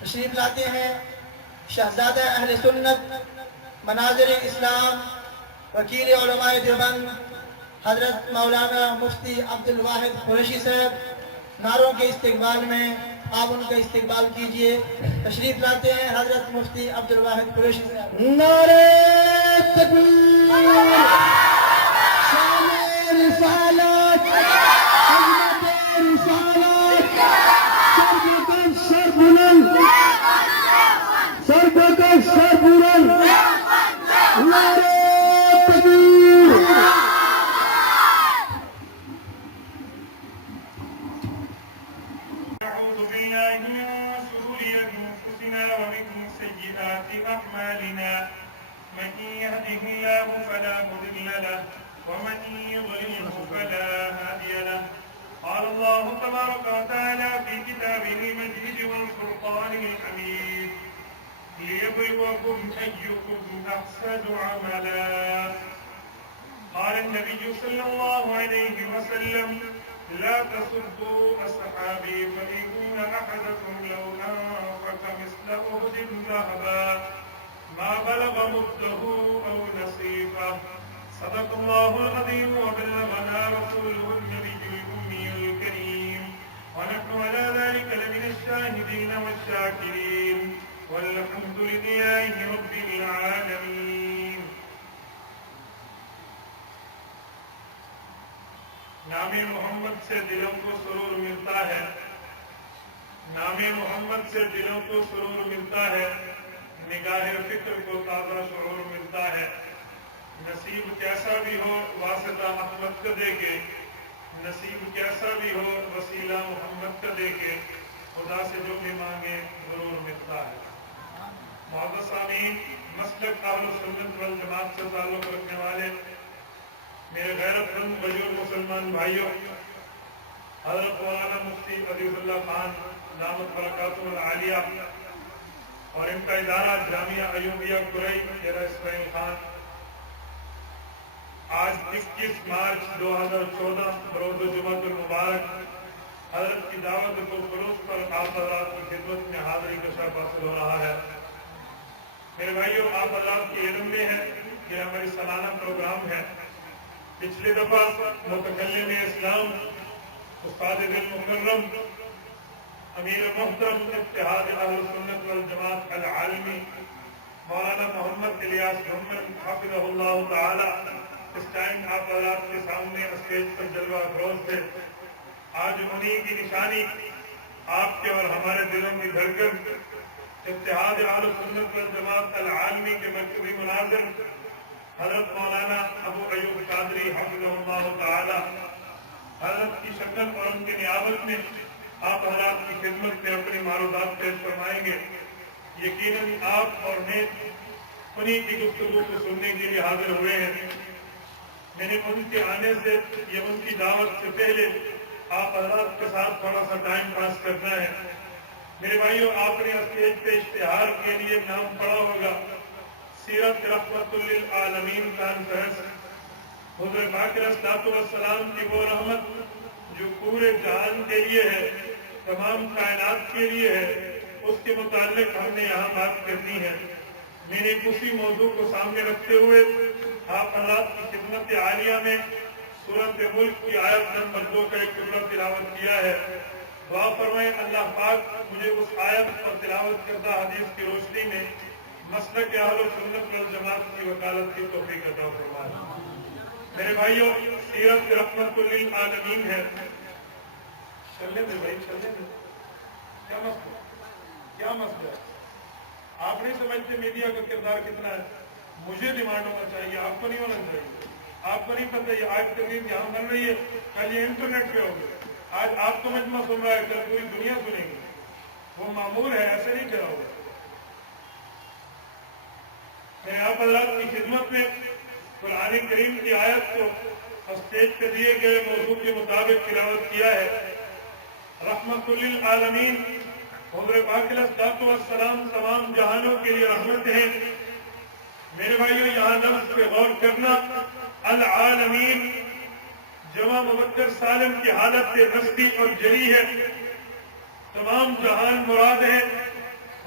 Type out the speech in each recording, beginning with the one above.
تشریف لاتے ہیں شہزادہ اہل سنت مناظر اسلام وکیل علماء دیوبند حضرت مولانا مفتی عبد الواحد قریشی صاحب. نعروں کے استقبال میں آپ ان کا استقبال کیجئے. تشریف لاتے ہیں حضرت مفتی عبد الواحد قریشی صاحب. نعرہ تکبیر، شان رسالت، عظمت رسالت، سر بلند، سر بلند، نعرہ تکبیر. أعوذ بالله من شرور أنفسنا ومن سيئات أعمالنا من يهده الله فلا مضل له ومن يضلله فلا هادي له. قال الله تبارك وتعالى في كتابه المجيد والفرقان الحميد ليبلوكم أيكم أحسن عملا. قال النبي صلى الله عليه وسلم لا تسبوا أصحابي فإن أحدكم لو أنفق مثل أحد ذهبا ما بلغ مده أو نصيفه. صدق الله العظيم وبلغنا رسوله النبي الأمي الكريم ونحن على ذلك لمن الشاهدين والشاكرين والحمد لله رب العالمين. نام محمد سے دلوں کو سرور ملتا ہے، نام محمد سے دلوں کو سرور ملتا ہے، نگاہ فکر کو تازہ شعور ملتا ہے. نصیب کیسا بھی ہو واسطہ احمد کا دے کے، نصیب کیسا بھی ہو وسیلہ محمد کا دے کے، خدا سے جو بھی مانگے ضرور ملتا ہے. معزز سامعین، مسلک اہل سنت والجماعت سے تعلق رکھنے والے میرے غیرت مند بزرگ مسلمان بھائیوں، حضرت مولانا مفتی عزیز اللہ خان دامت برکاتہ العالیہ اور ان کا ادارہ جامعہ ایوبیہ قرئی ڈیرہ اسماعیل خان، آج 21 مارچ 2014 بروز جمعۃ المبارک حضرت کی دعوت کو خلوص پر آپ حضرات کی خدمت میں حاضری کا شرف حاصل ہو رہا ہے. میرے بھائیوں، آپ حضرات کے علم میں ہے یہ ہماری سالانہ پروگرام ہے. پچھلی دفعہ متکلم اسلام استاد دل مکرم امیر محترم اتحاد اہل سنت والجماعت العالمی مولانا محمد الیاس محمد حفظہ اللہ تعالی اس ٹائم آپ حضرات کے سامنے اسٹیج پر جلوہ افروز تھے. آج انہی کی نشانی آپ کے اور ہمارے دلوں کی دھڑکن اتحاد اہل سنت والجماعت العالمی کے مرکزی مناظر حضرت مولانا ابو ایوب قادری حفظہ اللہ تعالی حضرت کی شکل اور ان کی نیابت میں آپ حضرات کی خدمت میں اپنی معروضات پیش فرمائیں گے. یقیناً آپ اور میں انہی کی گفتگو کو سننے کے لیے حاضر ہوئے ہیں. میں نے ان کے آنے سے یا ان کی دعوت سے پہلے آپ حضرات کے ساتھ تھوڑا سا ٹائم پاس کرنا ہے. میرے بھائیوں، آپ نے اسٹیج پہ اشتہار کے لیے نام پڑھا ہوگا سیرت رحمت للعالمین کانفرنس. حضور پاک علیہ الصلوۃ والسلام کی وہ رحمت جو پورے جہان کے لیے ہے، تمام کائنات کے لیے ہے، اس کے متعلق ہم نے یہاں بات کرنی ہے. میں نے اسی موضوع کو سامنے رکھتے ہوئے آپ حضرات کی خدمت عالیہ میں سورۃ ملک کی آیت نمبر 2 کا ایک ٹکڑا تلاوت کیا ہے. دعا فرمائیں اللہ پاک مجھے اس آیت پر تلاوت کردہ حدیث کی روشنی میں مسلک اہل سنت والجماعت کی وکالت کی توفیق عطا فرمائے. میرے بھائیوں، سیرت رحمت للعالمین ہے. چلنے دے بھائی، چلنے دے. کیا مسئلہ ہے؟ آپ نہیں سمجھتے میڈیا کا کردار کتنا ہے؟ مجھے ڈیمانڈ ہونا چاہیے، آپ کو نہیں ہونا چاہیے. آپ کو نہیں پتہ یہ آج تقریر یہاں بن رہی ہے، کل یہ انٹرنیٹ پہ ہوگی. آج آپ کو مجمع سن رہا ہے، کل پوری دنیا سنیں گی. وہ معمول ہے، ایسے نہیں کیا ہوگا. میں آپ حضرات کی خدمت میں قرآن کریم کی آیت کو اسٹیج پہ دیے گئے موضوع کے مطابق تلاوت کیا ہے. رحمت للعالمین حضور پاک علیہ الصلوۃ والسلام تمام جہانوں کے لیے رحمت ہیں. میرے بھائیوں، یہاں لفظ پہ غور کرنا. العالمین جمع مذکر سالم کی حالت سے دستی اور جری ہے. تمام جہان مراد ہے.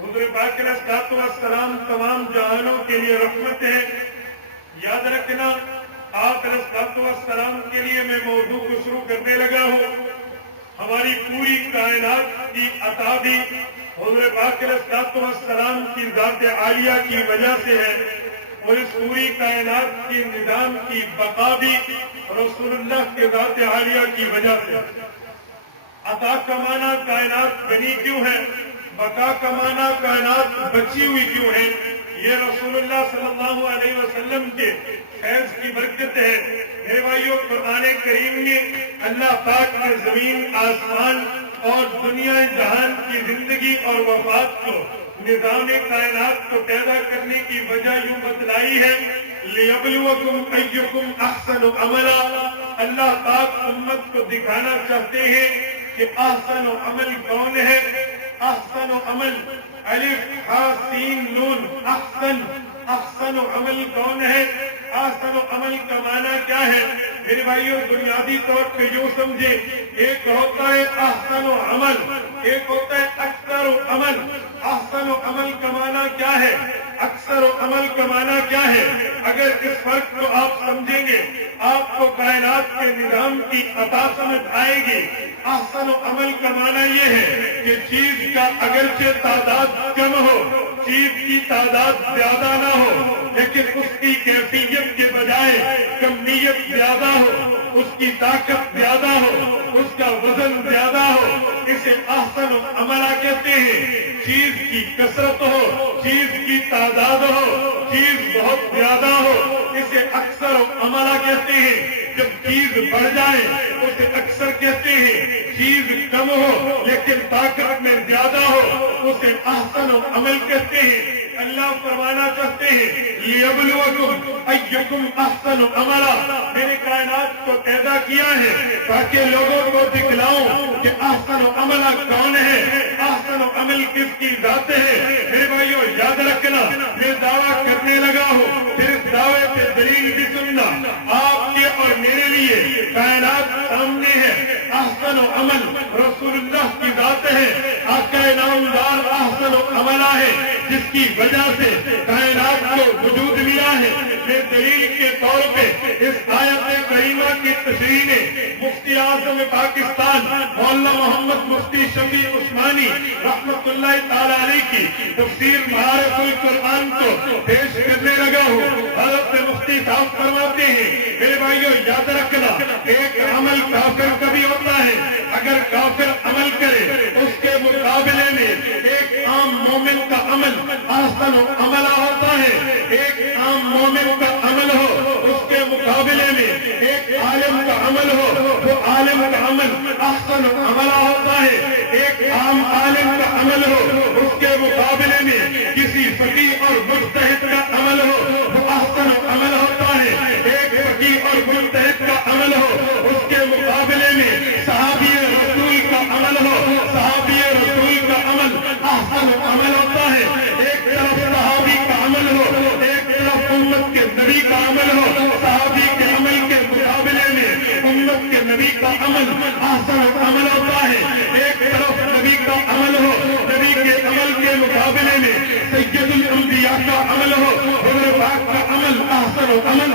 حضور پاک علیہ الصلوۃ والسلام تمام جہانوں کے لیے رحمت ہے. یاد رکھنا آپ علیہ الصلوۃ والسلام کے لیے میں موضوع کو شروع کرنے لگا ہوں. ہماری پوری کائنات کی عطا بھی حضور پاک علیہ الصلوۃ والسلام کی ذات عالیہ کی وجہ سے ہے اور اس پوری کائنات کے نظام کی بقا بھی رسول اللہ کے ذات عالیہ کی وجہ سے. عطا کا معنی کائنات بنی کیوں ہے, بقا کا معنی کائنات بچی ہوئی کیوں ہے, یہ رسول اللہ صلی اللہ علیہ وسلم کے فیض کی برکت ہے. میرے بھائیو, قرآن کریم نے اللہ پاک نے زمین آسمان اور دنیا جہان کی زندگی اور وفات کو, نظام کائنات کو پیدا کرنے کی وجہ یوں بتلائی ہے, لِيَبْلُوَكُمْ أَيُّكُمْ أَحْسَنُ عَمَلًا. اللہ پاک امت کو دکھانا چاہتے ہیں کہ احسن و عمل کون ہے. احسن و عمل الف ہا سین نون, احسن و عمل کون ہے, احسن و عمل کا معنی کیا ہے. میرے بھائیوں, بنیادی طور پہ یوں سمجھے, ایک ہوتا ہے احسن و عمل, ایک ہوتا ہے اکثر و عمل. احسن و عمل کا معنی کیا ہے, اکثر و عمل کا معنی کیا ہے. اگر اس فرق کو آپ سمجھیں گے آپ کو کائنات کے نظام کی عطا سمجھ آئے گی. احسن و عمل کا معنی یہ ہے کہ چیز کا اگرچہ تعداد کم ہو, چیز کی تعداد زیادہ نہ ہو, لیکن اس کی کیفیت کے بجائے کمیت زیادہ ہو, اس کی طاقت زیادہ ہو, اس کا وزن زیادہ ہو, اسے احسن و عملہ کہتے ہیں. چیز کی کثرت ہو, چیز کی تعداد ہو, چیز بہت زیادہ ہو, اسے اکثر و عملہ کہتے ہیں. جب چیز بڑھ جائے اسے اکثر کہتے ہیں. چیز کم ہو لیکن طاقت میں زیادہ ہو اسے احسن و عمل کہتے ہیں. اللہ فرمانا چاہتے ہیں لِيَبْلُوَكُمْ أَيُّكُمْ أَحْسَنُ عَمَلًا. میں نے کائنات کو پیدا کیا ہے تاکہ لوگوں کو دکھلاؤں کہ احسن و عملہ کون ہے, احسن و عمل کس کی ذات ہے. میرے بھائیو, یاد رکھنا, میں دعویٰ کرنے لگا ہوں, پھر اس دعوے پہ دلیل بھی سننا. آپ کے اور میرے لیے کائنات سامنے ہے, احسن و عمل رسول اللہ کی ذات ہے. آقا نامدار احسن و عملہ ہے جس کی وجہ سے کائنات کو وجود ملا ہے. میں دلیل کے طور پہ اس آیت کریمہ کی تشریح نے مفتی اعظم پاکستان مولانا محمد مفتی شفیع عثمانی رحمت اللہ تعالی علیہ کی تفسیر معارف القرآن کو پیش کرنے لگا ہوں. حضرت مفتی صاحب فرماتے ہیں, میرے بھائیوں یاد رکھنا, ایک عمل کافر کا بھی ہوتا ہے. اگر کافر عمل کرے اس کے مقابلے میں ایک عام مومن کا عمل احسن و عملہ ہوتا ہے. ایک عام مومن کا عمل ہو اس کے مقابلے میں ایک عالم کا عمل ہو, وہ عالم کا عمل احسن و عملہ ہوتا ہے. ایک عام عالم کا عمل ہو اس کے مقابلے میں کسی فقیہ اور مجتہد کا عمل ہو, وہ احسن و عمل ہوتا ہے. ایک فقیہ اور مجتہد کا عمل ہو اس کے مقابلے میں صحابی رسول کا عمل ہو, صحابی رسول کا عمل احسن و عمل ہوتا ہے. ایک طرف صحابی کا عمل ہو, ایک طرف امت کے نبی کا عمل ہو, صحابی کے عمل کے مقابلے میں امت کے نبی کا عمل احسن و عمل ہوتا ہے. ایک طرف نبی کا عمل ہو, نبی کے عمل کے مقابلے میں سید الانبیاء کا عمل ہو, حضور پاک کا عمل احسن و عمل.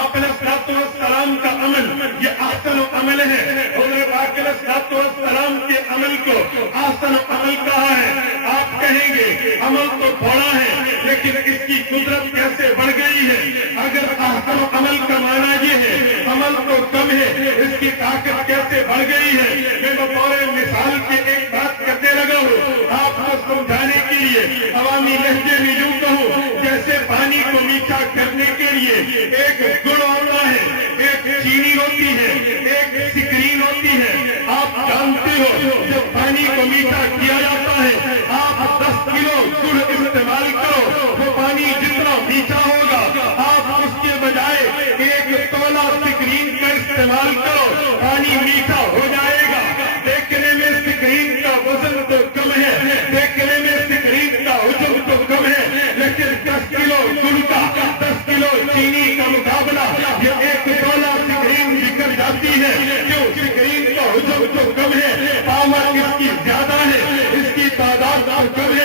آپ علیہ الصلوۃ والسلام کا عمل یہ احسن و عمل ہے. حضور پاک علیہ الصلوۃ والسلام کے عمل کو احسن و عمل کہا ہے. آپ کہیں گے عمل تو تھوڑا ہے لیکن اس کی قدرت کیسے بڑھ گئی ہے. اگر احسن و عمل کا معنی یہ ہے عمل تو کم ہے, اس کی طاقت کیسے بڑھ گئی ہے. میں بطور مثال کے ایک بات کرنے لگا ہوں آپ کو سمجھانے کے لیے. عوامی لہجے میں یوں کہوں, جیسے پانی کو میٹھا کرنے کے لیے ایک گڑ ہوتا ہے, ایک چینی ہوتی ہے, ایک سکرین ہوتی ہے. آپ جانتے ہو جب پانی کو میٹھا کیا جاتا ہے آپ 10 کلو گڑ استعمال کرو, وہ پانی جتنا میٹھا ہوگا آپ اس کے بجائے 1 تولا سکرین کا استعمال کرو, پانی میٹھا ہو جائے گا. دیکھنے میں سکرین کا وزن تو کم ہے, دیکھنے میں سکرین کا حجم تو کم ہے, لیکن 10 کلو گڑ کا 10 کلو چینی کا مقابلہ یہ 1 تولا سکرین بکر جاتی ہے. کیوں؟ سکرین کا حجم تو کم ہے, پاور اس کی زیادہ ہے, اس کی تعداد تو کم ہے,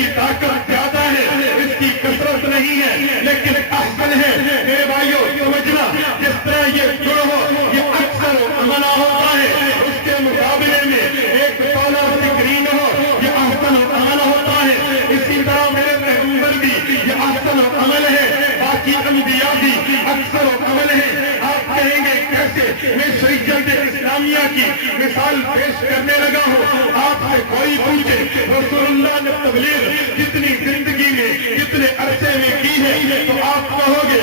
کی طاقت زیادہ ہے، اس کی کثرت نہیں ہے، لیکن احسن ہے۔ میرے بھائیوں سمجھنا، جس طرح یہ گروہ یہ اکثر عملہ ہوتا ہے، اس کے مقابلے میں ایک سولہ سکرین ہو یہ احسن عمل ہوتا ہے۔ اسی طرح میرے پیغمبر بھی یہ احسن عمل ہے، باقی انبیاء بھی اکثر عمل ہے۔ آپ کہیں گے کیسے؟ میں شریعت اسلامیہ کی مثال پیش کرنے لگا ہوں۔ آپ سے کوئی پوچھے رسول اللہ نے تبلیغ کتنی زندگی میں کتنے عرصے میں کی ہے، تو آپ کہو گے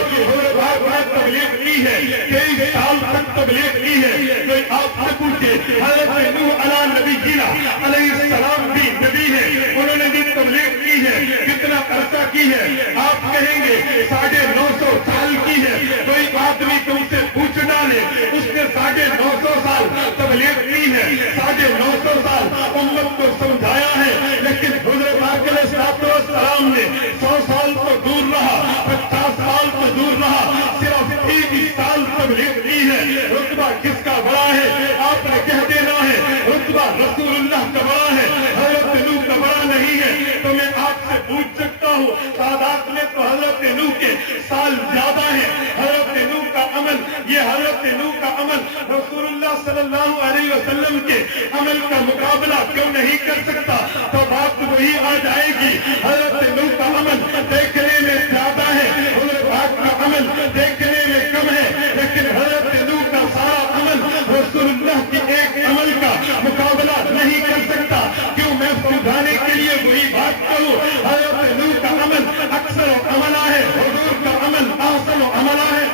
تبلیغ کی ہے 23 سال تک تبلیغ کی ہے۔ کوئی آپ سے پوچھے حضرت نوح علیہ نبی جینا علیہ السلام بھی نبی ہے، انہوں نے بھی تبلیغ کی ہے، کتنا عرصہ کی ہے؟ آپ کہیں گے 950 سال کی ہے۔ کوئی آدمی تم سے پوچھ ڈالے اس نے 950 سال تبلیغ کی ہے، 950 سال امت کو سمجھایا ہے، لیکن حضرت پاک علیہ السلام نے 100 سال تو دور رہا، 50 سال تو دور رہا، صرف 30 سال تبلیغ کی ہے۔ رتبہ کس کا بڑا ہے؟ آپ نے کہہ دینا ہے رتبہ رسول اللہ کا بڑا ہے، حضرت نوح کا بڑا نہیں ہے۔ تو میں آپ سے پوچھ سکتا ہوں، تعداد میں تو حضرت نوح کے سال زیادہ ہیں، حضرت نوح کا عمل، یہ حضرت نوح کا عمل رسول اللہ صلی اللہ علیہ وسلم کے عمل کا مقابلہ کیوں نہیں کر سکتا؟ تو بات وہی آ جائے گی، حضرت نوح کا عمل دیکھنے میں زیادہ ہے، حضرت پاک کا عمل دیکھنے میں کم ہے، لیکن حضرت نوح کا سارا عمل رسول اللہ کے ایک عمل کا مقابلہ نہیں کر سکتا۔ کیوں میں سمجھانے کے لیے وہی بات کروں؟ حضرت نوح کا عمل اکثر و عملہ ہے، حضور کا عمل احسن و عملہ ہے،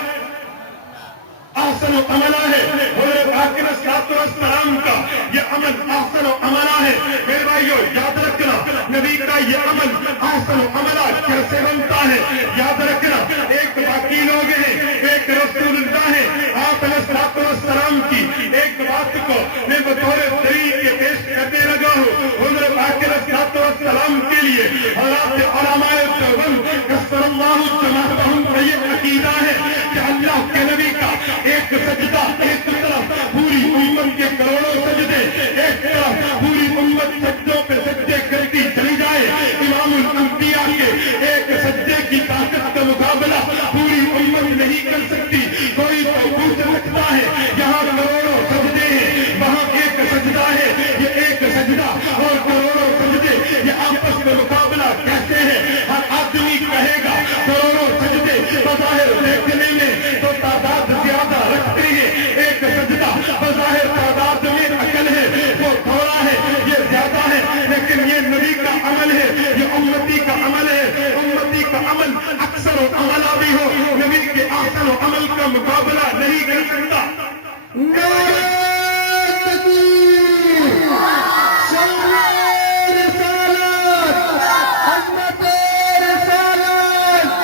احسن و عملہ ہے۔ حضرت پاک علیہ السلام کا یہ عمل احسن و عملہ ہے۔ میرے بھائیو یاد رکھنا، نبی کا یہ عمل احسن و عملہ کیسے بنتا ہے؟ یاد رکھنا، ایک باقی لوگ ہیں، ایک رسول اللہ ہے، آپ علیہ السلام کی ایک بات کو میں بطور دلیل کے پیش کرنے لگا ہوں۔ حضرت پاک علیہ السلام کے لیے حضرات علماء دیوبند کثر اللہ جماعتہم کا یہ عقیدہ ہے کہ اللہ کے نبی کا ایک سجدہ ایک طرف پوری امت کے کروڑوں سجدے، ایک طرف پوری امت سجدوں پہ سجدے کرتی چلی جائے، امام الانبیاء کے ایک سجدے کی طاقت کا مقابلہ پوری امت نہیں کر سکتی۔ کوئی تو پوچھ سکتا ہے یہاں کروڑوں سجدے ہیں، وہاں ایک سجدہ ہے، یہ ایک سجدہ اور کروڑوں سجدے یہ آپس میں مقابلہ کیسے ہے؟ ہر آدمی کہے گا کروڑوں سجدے بظاہر دیکھنے میں تو تعداد زیادہ رکھتے ہیں، ایک سجدہ بظاہر تعداد میں عقل ہے وہ تھوڑا ہے یہ زیادہ ہے، لیکن یہ نبی کا عمل ہے، یہ امتی کا عمل ہے۔ امتی کا عمل اکثر و عملہ بھی ہو، نبی کے احسن و عمل کا مقابلہ نہیں کر سکتا۔ نعرہ تکبیر، شان رسالت، عظمت رسالت،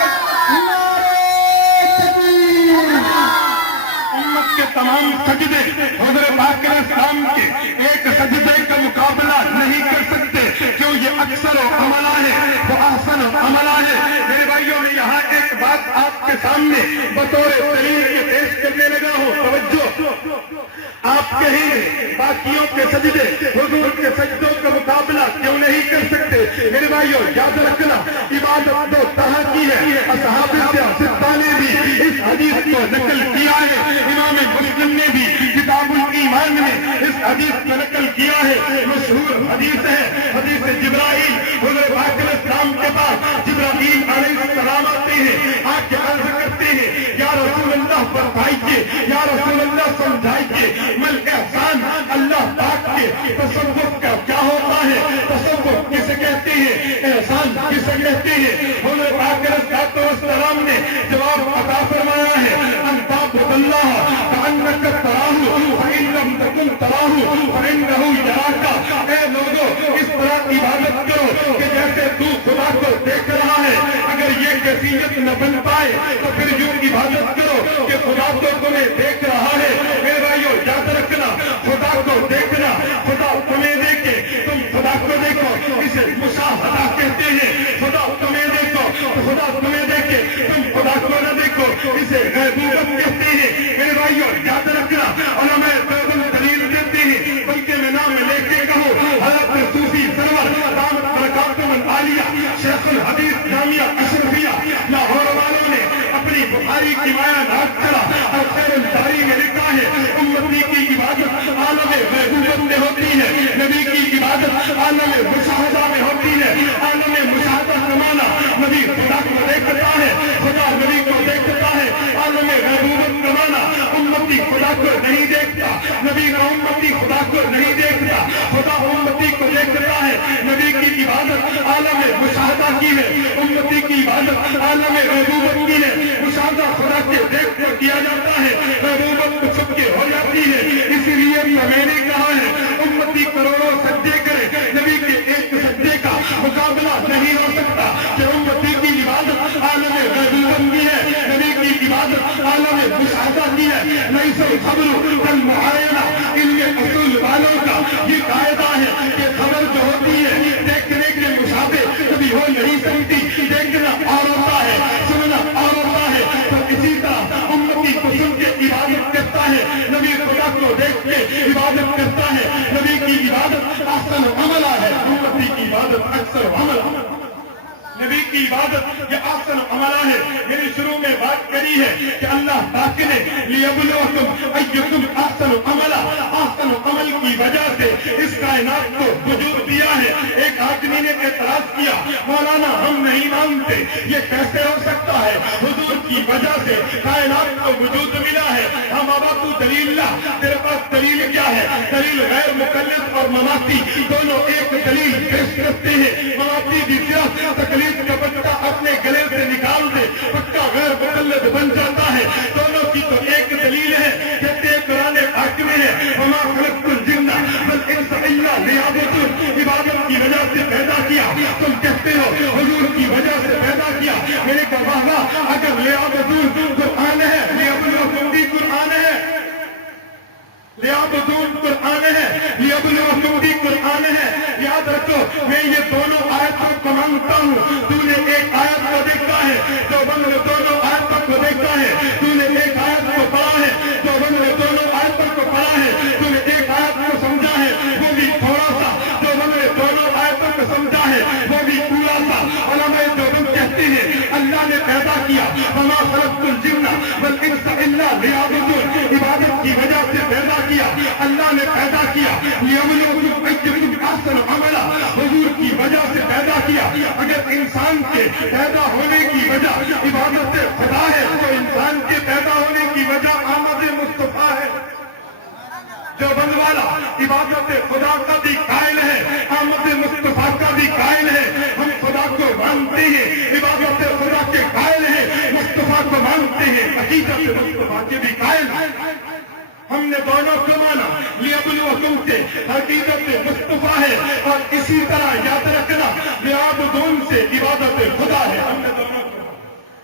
نعرہ تکبیر۔ امت کے تمام سجدے حضرت پاک علیہ السلام کے ایک سجدے کا مقابلہ نہیں کر سکتے، کیوں؟ یہ اکثر و عملہ ہے، وہ احسن و عملہ ہے۔ میرے بھائیوں میں یہاں ایک بات آپ کے سامنے بطور دلیل کے پیش کرنے لگا ہوں، توجہ۔ آپ کہیں گے باقیوں کے سجدے حضور کے سجدوں کا مقابلہ کیوں نہیں کر سکتے؟ میرے بھائیوں یاد رکھنا، عبادت تو طرح کی ہے، اصحاب ستہ نے بھی اس حدیث کو نقل کیا ہے، امام مسلم نے بھی کتاب الایمان میں اس حدیث کو نقل کیا ہے۔ مشہور حدیث ہے حدیث جبرائیل، حضرت پاک علیہ السلام کے پاس جبرائیل علیہ السلام آتے ہیں، آ کے عرض کرتے ہیں یا رسول اللہ فرمائیے، یا رسول اللہ سمجھائیے مل احسان اللہ پاک کے تصوف کا کیا ہوتا ہے؟ تصوف کسے کہتے ہیں؟ احسان کسے کہتے ہیں؟ حضرت پاک علیہ السلام نے جواب عطا فرمایا ہے، ان تعبد اللہ کأنک تراہ فإن لم تکن تراہ فإنہ یراک۔ اے لوگوں اس طرح عبادت کرو کہ جیسے تو خدا کو دیکھ رہا ہے۔ اگر یہ کیفیت نہ بن پائے تو پھر یوں عبادت کرو کہ خدا تو تمہیں دیکھ رہا ہے۔ میرے بھائیو یاد رکھنا، خدا کو دیکھنا، خدا تمہیں دیکھے تم خدا کو دیکھو، اسے مشاہدہ کہتے ہیں۔ خدا تمہیں دیکھو تو خدا تمہیں دیکھے تم خدا کو نہ دیکھو، اسے غیبوبت کہتے ہیں۔ میرے بھائیو یاد رکھنا، علماء دیوبند دلیل دیتے ہیں، بلکہ میں نام لے کے کہوں حضرت صوفی سرور دامت برکاتہم العالیہ عالم غیبوبت میں ہوتی ہے، نبی کی عبادت عالم مشاہدہ میں ہوتی ہے۔ عالم مشاہدہ زمانہ نبی خدا کو دیکھتا ہے، خدا نبی کو دیکھتا ہے۔ عالم غیبوبت زمانہ امتی خدا کو نہیں دیکھتا، نبی کا امتی خدا کو نہیں دیکھتا، خدا امتی کو دیکھتا ہے۔ نبی کی عبادت عالم مشاہدہ کی ہے، امتی کی عبادت عالم غیبوبت کی ہے۔ مشاہدہ خدا کے دیکھ کر کیا جاتا ہے، غیبوبت چھپ کے ہو جاتی ہے۔ اسی لیے میں نے کہا ہے امتی کروڑوں سجدے کرے، نبی کے ایک سجدے کا مقابلہ نہیں ہو سکتا۔ کہ امتی کی عبادت عالم غیبوبت کی ہے، نبی کی عبادت عالم مشاہدہ کی ہے۔ لیس الخبر کالمعاینہ، علم اصول والوں کا یہ قاعدہ ہے کہ خبر جو ہوتی ہے دیکھنے کے مشابہ کبھی ہو نہیں سکتی، دیکھنا اور ہوتا ہے، سننا اور ہوتا ہے۔ تو اسی طرح امتی کو سن کے عبادت کرتا ہے، نبی خدا کو دیکھ کے عبادت کرتا ہے۔ نبی کی عبادت احسن عملہ ہے، امتی کی عبادت اکثر عمل۔ نبی کی عبادت یہ احسن عملہ ہے۔ میں نے شروع میں بات کری ہے کہ اللہ پاک نے لیبلوکم ایکم احسن عملہ، احسن عمل کی وجہ سے اس کائنات کو وجود دیا ہے۔ ایک آدمی نے اعتراض کیا، مولانا ہم نہیں مانتے، یہ کیسے ہو سکتا ہے؟ حضور کی وجہ سے کائنات کو وجود ملا ہے۔ ہم بابا تو دلیل لا، تیرے پاس دلیل کیا ہے؟ دلیل غیر مکلف اور مماتی دونوں ایک دلیل پیش کرتے ہیں۔ مماتی بھی صرف تکلیف کا بچہ اپنے گلے سے نکال دے پکا غیر مقلد بن جاتا ہے۔ دونوں کی تو ایک دلیل ہے، جیسے قرآن پاک میں ہے وما خلقت الجن والانس الا لیعبدون، عبادت کی وجہ سے پیدا کیا۔ تم کہتے ہو حضور کی وجہ سے پیدا کیا، میں نے کہا واہ واہ، اگر لیعبدون قرآن ہے، لیعبدون بھی قرآن ہے، لیعبدون قرآن ہے، لیعبدون بھی قرآن ہے۔ یاد رکھو میں یہ دونوں آیتوں کو مانگتا ہوں۔ تو نے ایک آیت کو دیکھا ہے، جو بند نے دونوں آیتوں کو دیکھا ہے۔ تو نے ایک آیت کو پڑھا ہے، جو بند نے دونوں آیتوں کو پڑھا ہے۔ تو نے ایک آیت کو سمجھا ہے، وہ بھی تھوڑا سا، جو بند نے دونوں آیتوں کو سمجھا ہے وہ بھی پورا سا۔ علماء دیوبند کہتے ہیں اللہ نے پیدا کیا وما خلقت الجن والانس الا لیعبدون، عبادت کی وجہ سے پیدا کیا۔ اللہ نے پیدا کیا لیبلوکم ایکم احسن عملہ، حضور کی وجہ سے پیدا کیا۔ اگر انسان کے پیدا ہونے کی وجہ عبادت خدا ہے تو انسان کے پیدا ہونے کی وجہ آمد مصطفیٰ ہے۔ جو بند والا عبادت خدا کا بھی قائل ہے، آمد مصطفیٰ کا بھی قائل ہے۔ ہم خدا کو مانتے ہیں، عبادت خدا کے قائل ہیں، مصطفیٰ کو مانتے ہیں، حقیقت مصطفیٰ کے بھی قائل ہیں۔ ہم نے دونوں کو مانا، لیبلوکم سے حقیقت مصطفیٰ ہے، اور اسی طرح یاد رکھنا لیعبدون سے عبادت خدا ہے۔ ہم نے دونوں کو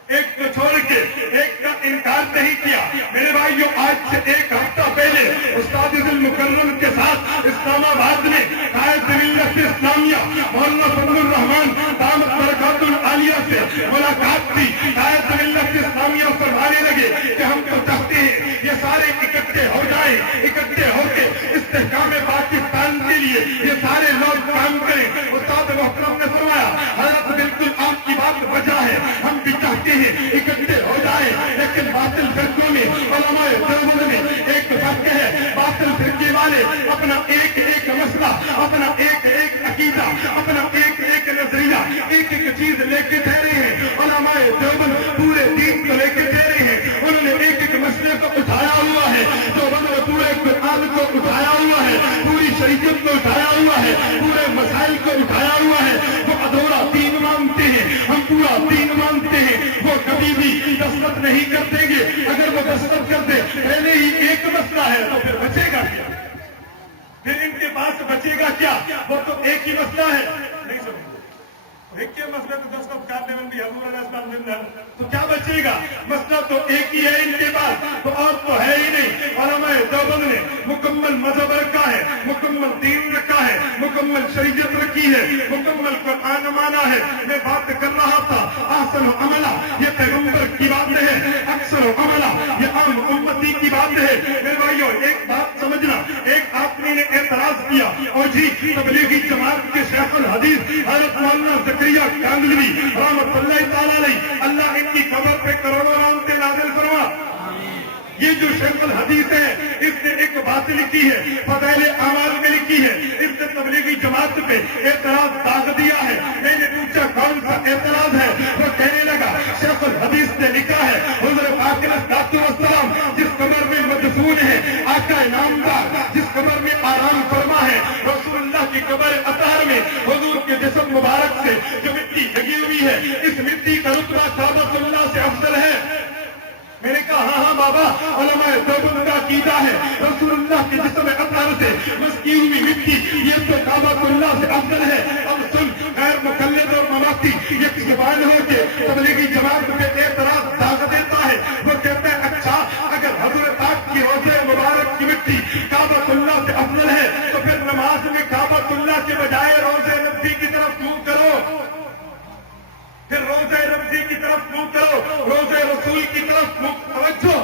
ایک کو چھوڑ کے ایک کا انکار نہیں کیا۔ میرے بھائیو آج سے ایک ہفتہ پہلے استاد المکرم کے ساتھ اسلام آباد میں قائد ملت اسلامیہ مولانا فضل الرحمان دامت برکات العالیہ سے ملاقات تھی۔ قائد ملت اسلامیہ فرمانے لگے کہ ہم تو چاہتے ہیں یہ سارے اکٹھے ہو جائیں، اکٹھے ہو کے استحکام پاکستان کے لیے یہ سارے لوگ کام کریں۔ استاد محترم نے فرمایا حضرت بالکل آپ کی بات وجہ ہے، ہم بھی چاہتے ہیں اکٹھے ہو جائیں، لیکن باطل فرقوں میں علماء دیوبند میں ایک فرق ہے۔ باطل فرقے والے اپنا ایک ایک مسئلہ، اپنا ایک ایک عقیدہ، اپنا ایک ایک نظریہ، ایک ایک چیز لے کے ٹھہرے ہیں۔ علماء دیوبند پورے دین کو لے کے ٹھہرے ہیں، انہوں نے ایک ایک مسئلے کو اٹھایا ہوا ہے۔ دیوبند نے پورے قرآن کو اٹھایا ہوا ہے، پوری شریعت کو اٹھایا ہوا ہے، پورے مسائل کو اٹھایا ہوا ہے۔ وہ ادھورا دین مانتے ہیں، ہم پورا دین مانتے ہیں۔ وہ کبھی بھی دستخط نہیں کر دیں گے۔ اگر وہ دستخط کر دے پہلے ہی ایک مسئلہ ہے تو پھر بچے گا کیا؟ پھر ان کے پاس بچے گا کیا؟ وہ تو ایک ہی مسئلہ ہے، نہیں سمجھتے ایک کے مسئلہ تو دستخط کرنے میں بھی حضور علیہ السلام زندہ تو کیا بچے گا؟ مسئلہ تو ایک ہی ہے ان کے پاس، تو اور تو ہے ہی نہیں۔ علماء دیوبند نے مکمل مذہب رکھا ہے، مکمل دین رکھا ہے، مکمل شریعت رکھی ہے، مکمل قرآن مانا ہے۔ میں بات کر رہا تھا احسن عملہ یہ پیغمبر کی بات ہے، اکثر عملہ یہ عام امتی کی بات ہے۔ میرے بھائیو ایک بات سمجھنا، ایک آدمی نے اعتراض کیا اور جی تبلیغی جماعت کے شیخ الحدیث حضرت مولانا زکریا کاندلوی رحمۃ اللہ تعالی علیہ، اللہ ان کی قبر پہ کروڑوں رحمتیں نازل فرما۔ یہ جو شیخ الحدیث ہے اس نے ایک بات باتیں لکھی ہے، فضائل اعمال میں لکھی ہے، اس نے تبلیغی جماعت پہ اعتراض داغ دیا ہے۔ میں نے پوچھا کون سا اعتراض ہے؟ وہ کہنے لگا شیخ الحدیث نے لکھا ہے حضور پاک علیہ السلام جس قبر میں مدفون ہے، آقا نامدار جس قبر میں آرام فرما ہے، رسول اللہ کی قبر اطہر میں حضور کے جسم مبارک سے جو مٹی لگی ہوئی ہے، اس مٹی کا رتبہ کعبۃ اللہ سے افضل ہے۔ میں نے کہا ہاں بابا، علماء دیوبند کا عقیدہ ہے رسول اللہ کے جسم اطہر سے مسکی ہوئی مٹی یہ تو کعبۃ اللہ سے افضل ہے۔ اب سن، غیر مقلد اور مماتی یک زبان ہو کے تبلیغی جماعت پہ اعتراض داغ دیتا ہے۔ وہ کہتا ہے اچھا اگر حضرت پاک کی روضہ مبارک کی مٹی کعبۃ اللہ سے افضل ہے تو پھر نماز میں کعبۃ اللہ کے بجائے روضہ نبوی کی طرف منہ کرو، پھر روضہ رمضی کی طرف منہ کرو، روضہ رسول کی طرف منہ توجہ،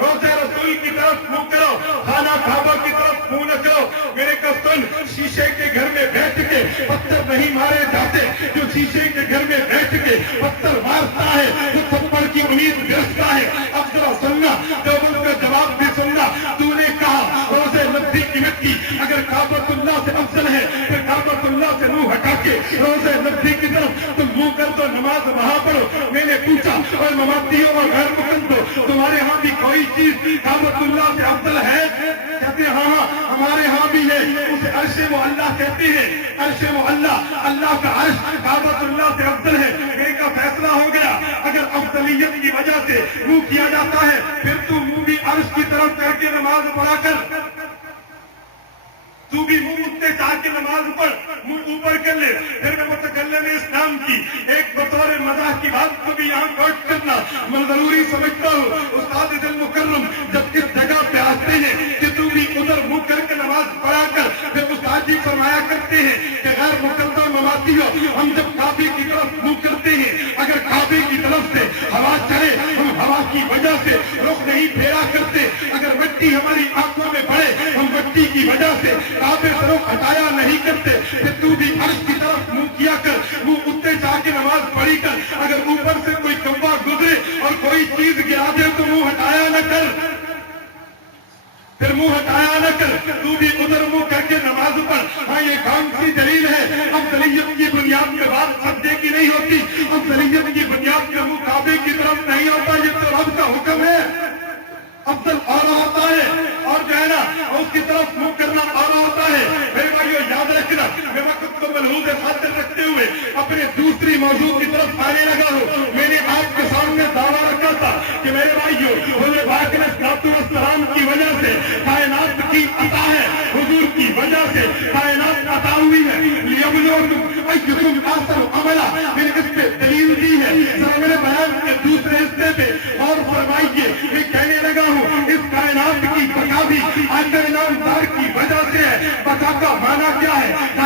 روضہ رسول کی طرف منہ کرو، خانہ کعبہ کی طرف منہ نہ کرو۔ میرے کا سن، شیشے کے گھر میں بیٹھ کے پتھر نہیں مارے جاتے، جو شیشے کے گھر میں بیٹھ کے پتھر مارتا ہے وہ تھپڑ کی امید گرفتا ہے۔ اب ذرا سننا، دیوبند کا جواب بھی سننا۔ تو نے کہا روضہ نبوی کی مٹی اگر کعبۃ اللہ سے افضل ہے پھر کعبۃ اللہ سے منہ ہٹا کے روضہ نبوی کی طرف تم منہ کر دو، نماز وہاں پڑھو۔ میں نے پوچھا اور مماتیوں اور غیر مقلدوں تمہارے ہاں بھی کوئی چیز کعبۃ اللہ سے افضل ہے؟ کہتے ہیں ہاں ہمارے ہاں بھی ہے، اسے عرش معلّہ کہتے ہیں۔ عرش معلّہ، اللہ کا عرش کعبۃ اللہ سے افضل ہے۔ ایک کا فیصلہ ہو گیا، اگر افضلیت کی وجہ سے منہ کیا جاتا ہے پھر تو منہ بھی عرش کی طرف کر کے نماز پڑھا کر، تو بھی منہ اٹھتے چاہ کے نماز پڑھ، منہ اوپر کر لے۔ پھر میں متکلم اسلام کی ایک بطور مزاح کی بات کو بھی یہاں کوٹ کرنا میں ضروری سمجھتا ہوں۔ استاد دل مکرم جب اس جگہ پہ آتے ہیں کہ تو بھی ادھر منہ کر کے نماز پڑھا کر، پھر استاد جی فرمایا کرتے ہیں کہ غیر مقلدہ مماتی ہو، ہم جب کعبے کی طرف منہ کرتے ہیں اگر کعبے کی طرف سے ہوا چلے ہم ہوا کی وجہ سے رخ نہیں پھیرا کرتے، اگر مٹی ہماری آنکھوں میں پڑے ہم مٹی کی وجہ سے کعبے سے رخ ہٹایا نہیں کرتے۔ پھر تو بھی عرش کی طرف منہ کیا کر، منہ اٹھتے جا کے نماز پڑھی کر، اگر اوپر سے کوئی کوا گزرے اور کوئی چیز گرا دے تو منہ ہٹایا نہ کر، پھر منہ ہٹایا نہ کر، تو بھی ادھر منہ کر کے نماز پڑھ۔ ہاں یہ کون سی دلیل ہے؟ افضلیت کی بنیاد پہ بات سجدے کی نہیں ہوتی، افضلیت کی بنیاد پہ منہ کعبے کی طرف نہیں ہوتا، یہ تو رب کا حکم ہے۔ افضل اور ہوتا ہے اور جو ہے نا اس کی طرف منہ کرنا اور ہوتا ہے۔ میرے بھائیو یاد رکھنا، میں وقت کو ملحوظ خاطر رکھتے ہوئے اپنے دوسری موضوع کی طرف آنے لگا ہوں۔ میں نے آپ کے سامنے دعویٰ رکھا تھا کہ میرے بھائیو حضور پاک علیہ السلام کی وجہ سے کائنات کی عطا ہے، حضور کی وجہ سے کائنات عطا ہوئی ہے۔ لیبلوکم ایکم احسن عملا، میں نے اس پہ دلیل دی ہے۔ ذرا میرے بیان کے دوسرے حصے پہ اور فرمائیے، میں کہنے لگا ہوں اس کائنات کی بقا بھی آقا نامدار کی وجہ سے ہے۔ بقا کا معنی کیا ہے؟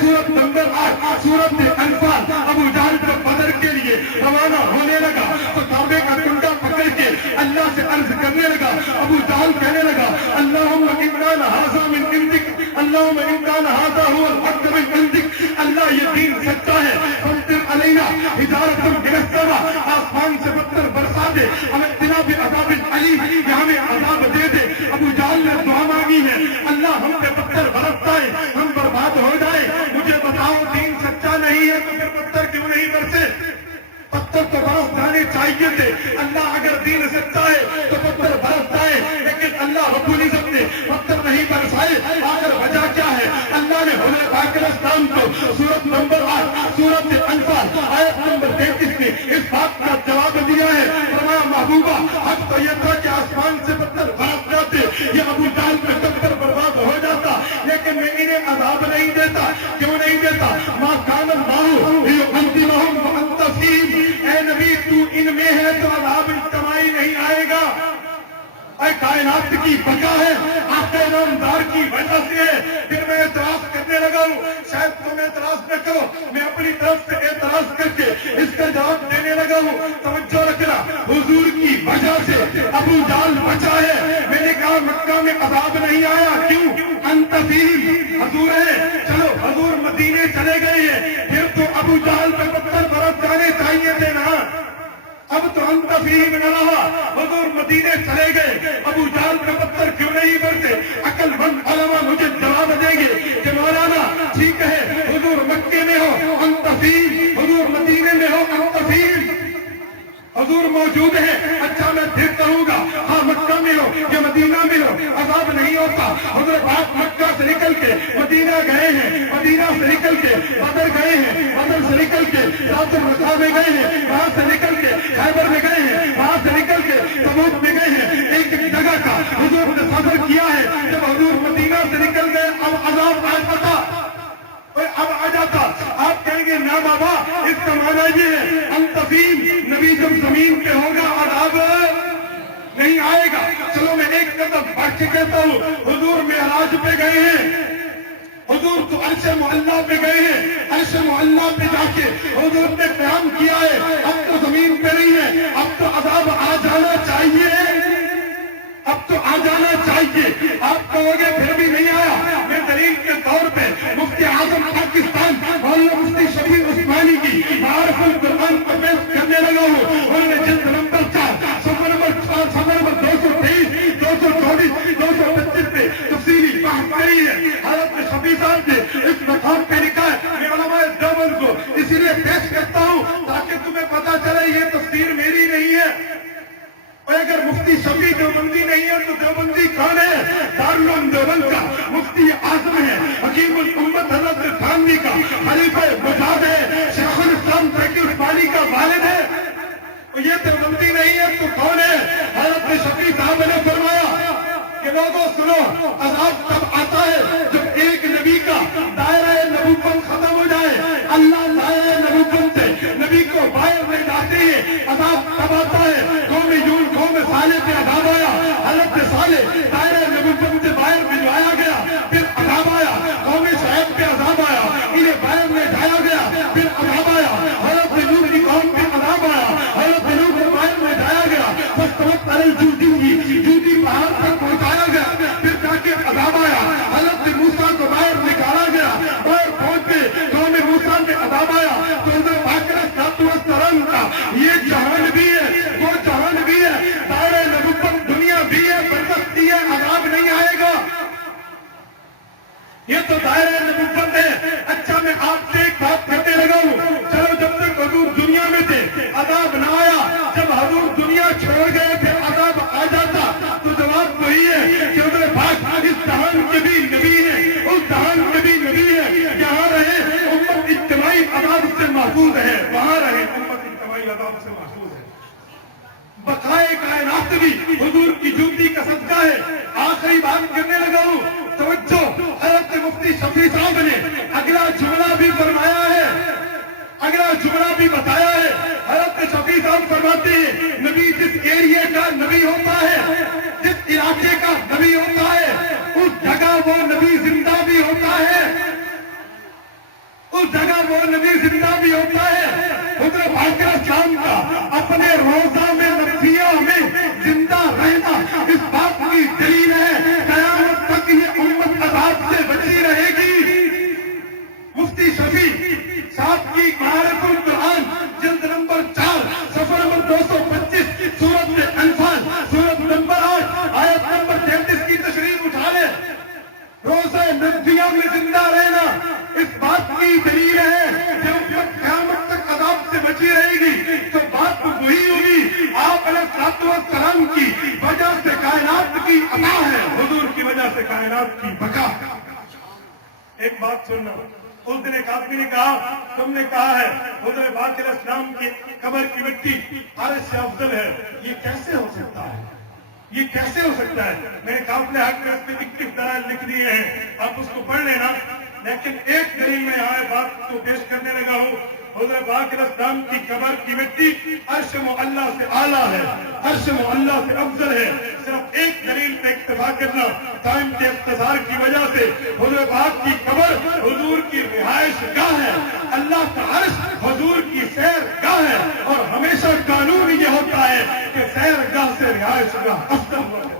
سورت نمبر 8 سورت انفال، ابو جہل کو بدر کے لیے روانہ ہونے لگا تو کعبے کا کنڈا پکڑ کے اللہ سے عرض کرنے لگا۔ ابو جہل کہنے لگا اللہم ان کان ھذا من عندک، اللہم ان کان ھذا هو الحق من عندک، اللہ یہ دین سچا ہے، فامطر علینا حجارۃ من السماء، آسمان سے پتھر برسا دے، ہمیں اتنا بھی عذاب علیم، یہ ہمیں عذاب دے دے۔ ابو جہل نے دعا مانگی ہے اللہ ہم پہ پتھر برسائے، ہم برباد ہو جائے۔ مجھے بتاؤ دین سچا نہیں ہے تو پھر پتھر کیوں نہیں برسے؟ پتھر تو برس جانے چاہیے تھے۔ اللہ اگر دین سچا ہے تو پتھر برس جائے، لیکن اللہ رب العزت نے پتھر نہیں برسائے۔ آخر وجہ کیا ہے؟ اللہ نے حضرت پاک علیہ السلام کو سورت نمبر 8 سورت انفال آیت نمبر 33 میں اس بات کا جواب دیا ہے۔ فرمایا محبوبہ حق تو یہ تھا کہ آسمان سے پتھر برس جاتے، یہ ابو جہل پہ پتھر برباد ہو جاتا، لیکن میں انہیں عذاب نہیں دیتا۔ کیوں نہیں دیتا؟ ما کان اللہ لیعذبہم وانت فیہم، اے نبی تو ان میں ہے تو عذاب اجتماعی نہیں آئے گا۔ اے کائنات کی بقا ہے آقا نامدار کی وجہ سے ہے۔ پھر میں اعتراض کرنے لگا ہوں، شاید تم اعتراض نہ کرو، میں اپنی طرف سے اعتراض کر کے اس کا جواب دینے لگا ہوں۔ توجہ رکھنا، حضور کی وجہ سے ابو جہل بچا ہے۔ میں نے کہا مکہ میں عذاب نہیں آیا، کیوں؟ انت فیہم، حضور ہے، چلو حضور مدینے چلے گئے ہیں، پھر تو ابو جہل پہ پتھر برس جانے چاہیے تھے نا۔ اب تو انت فیہم نہ رہا. حضور مدینے چلے گئے. ابو جہل کا پتھر کیوں نہیں برسے؟ عقل مند علماء مجھے جواب دیں گے کہ مولانا ٹھیک ہے حضور مکے میں ہو انت فیہم، حضور مدینے میں ہو انت فیہم، حضور موجود ہے. اچھا میں پھر کہوں گا ہاں مکہ میں ہو یا مدینہ میں ہو عذاب نہیں ہوتا. حضور پاک مکہ سے نکل کے مدینہ گئے ہیں، مدینہ سے نکل کے بدر گئے ہیں، بدر سے نکل کے ذات الرقاع میں گئے ہیں، وہاں سے نکل کے خیبر میں گئے ہیں، وہاں سے نکل کے تبوک میں گئے ہیں. ایک ایک جگہ کا حضور نے سفر کیا ہے. جب حضور مدینہ سے نکل گئے اب عذاب آ جاتا، اب آ جاتا. آپ کہیں گے نا بابا اس کا معنی یہ ہے انت فیہم، نبی جب زمین پہ ہوگا عذاب نہیں آئے گا. چلو میں ایک قدم بڑھ کے کہتا ہوں حضور معراج پہ گئے ہیں، حضور تو عرش معلیٰ پہ گئے ہیں. عرش معلیٰ پہ جا کے حضور نے قیام کیا ہے. اب تو زمین پہ نہیں ہے، اب تو عذاب آ جانا چاہیے، اب تو آ جانا چاہیے. آپ کہو گے پھر بھی نہیں آیا. میں دلیل کے طور پہ مفتی اعظم پاکستان مولانا مفتی شبیر عثمانی کی معارف القرآن پر پیش کرنے لگا ہوں. انہوں نے جلد نمبر 4 صفحہ نمبر 223 224 225 پہ تفصیلی بحث کری ہے. حضرت شفیع صاحب نے اس مقام پہ لکھا ہے. میں علماء دیوبند کو اسی لیے پیش کرتا ہوں تاکہ تمہیں پتا چلے یہ تفسیر میری نہیں ہے. اور اگر مفتی شفیع دیوبندی نہیں ہے تو دیوبندی کون ہے؟ دارالعلوم دیوبند کا مفتی اعظم ہے، حکیم الامت حضرت تھانوی کا خلیفہ مجاہد ہے، شیخ الاسلام تقی عثمانی کا والد ہے. اور یہ دیوبندی نہیں ہے تو کون ہے؟ حضرت شفیع صاحب نے فرمایا کہ لوگوں سنو عذاب کب آتا ہے جب ایک نبی کا دائرہ نبوت ختم ہو جائے. اللہ دائرہ نبوت سے نبی کو باہر لے جاتے ہیں. عذاب کب آتا ہے؟ قوم یون قوم صالح پہ عذاب آیا، حضرت صالح دائرہ نبوت سے باہر بھجوایا گیا، پھر عذاب آیا. قوم شعیب پہ عذاب آیا، انہیں باہر لے جایا گیا، پھر عذاب آیا. حضرت نوح کی قوم پہ عذاب آیا، حضرت نوح کو باہر لے جایا گیا. فاستوت علی الجودی، جودی پہاڑ تک پہنچایا گیا، پھر جا کے عذاب آیا. حضرت موسیٰ کو باہر نکالا گیا، باہر پہنچ کے قوم موسیٰ پہ عذاب آیا. تو حضرت پاک علیہ السلام کا یہ جہان بھی ہے، وہ جہان بھی ہے، دائرہ نبوت دنیا بھی ہے، برزخ بھی ہے، عذاب نہیں آئے گا. یہ تو دائرہ نبوت ہے. اچھا میں آپ سے ایک بات کہتے لگا ہوں، چلو جب تک حضور دنیا میں تھے عذاب نہ آیا، جب حضور دنیا چھوڑ گئے پھر عذاب آ جاتا. تو جواب وہی ہے کہ حضور پاک اس جہان کے بھی نبی ہے، اس جہان کے بھی نبی ہے. یہاں رہے امت اجتماعی عذاب سے محفوظ ہے، وہاں رہے امت اجتماعی عذاب سے محفوظ ہے. بقائے کائنات بھی حضور کی جوتی کا صدقہ ہے. آخری بات کرنے لگا ہوں، توجہ. حضرت مفتی شفیع صاحب نے اگلا جملہ بھی فرمایا ہے، اگلا جملہ بھی بتایا ہے. حضرت شفیع صاحب فرماتے ہیں نبی جس ایریے کا نبی ہوتا ہے، جس علاقے کا نبی ہوتا ہے، اس جگہ وہ نبی زندہ بھی ہوتا ہے، اس جگہ وہ نبی زندہ بھی ہوتا ہے. حضرت پاک اسلام کا اپنے روزہ میں نفسیہ میں زندہ رہنا اس بات کی دلیل ہے قیامت تک یہ امت عذاب سے بچی رہے گی. مفتی شفیع صاحب کی معارف القرآن جلد نمبر 4 صفحہ نمبر 225 سورۃ انفال سورۃ نمبر 8 آیت نمبر 33 کی تشریح اٹھا لے. روزہ نفسیہ میں زندہ رہنا اس بات کی دلیل ہے کہ امت قیامت تک عذاب سے بچی رہے گی. تو بات وہی ہوگی آپ علیہ السلام کی وجہ سے کائنات کی عطا ہے، حضور کی وجہ سے کائنات کی بقا. ایک بات سننا، اس دن ایک آدمی نے کہا تم نے کہا ہے حضور پاک علیہ السلام کی قبر کی مٹی عرش سے افضل ہے، یہ کیسے ہو سکتا ہے؟ یہ کیسے ہو سکتا ہے؟ میں نے قابل حق میں اس پہ 21 دلائل لکھ دیے ہیں، آپ اس کو پڑھ لینا. لیکن ایک دلیل میں یہاں بات کو پیش کرنے لگا ہوں. حضور پاک علیہ السلام کی قبر کی مٹی عرش معلیٰ سے اعلیٰ ہے، عرش معلیٰ سے افضل ہے. صرف ایک دلیل پہ اکتفا کرنا، ٹائم کے اختصار کی وجہ سے. حضور پاک کی قبر حضور کی رہائش گاہ ہے، اللہ کا عرش حضور کی سیر گاہ ہے. اور ہمیشہ قانون یہ ہوتا ہے کہ سیر گاہ سے رہائش گاہ افضل ہوتا ہے.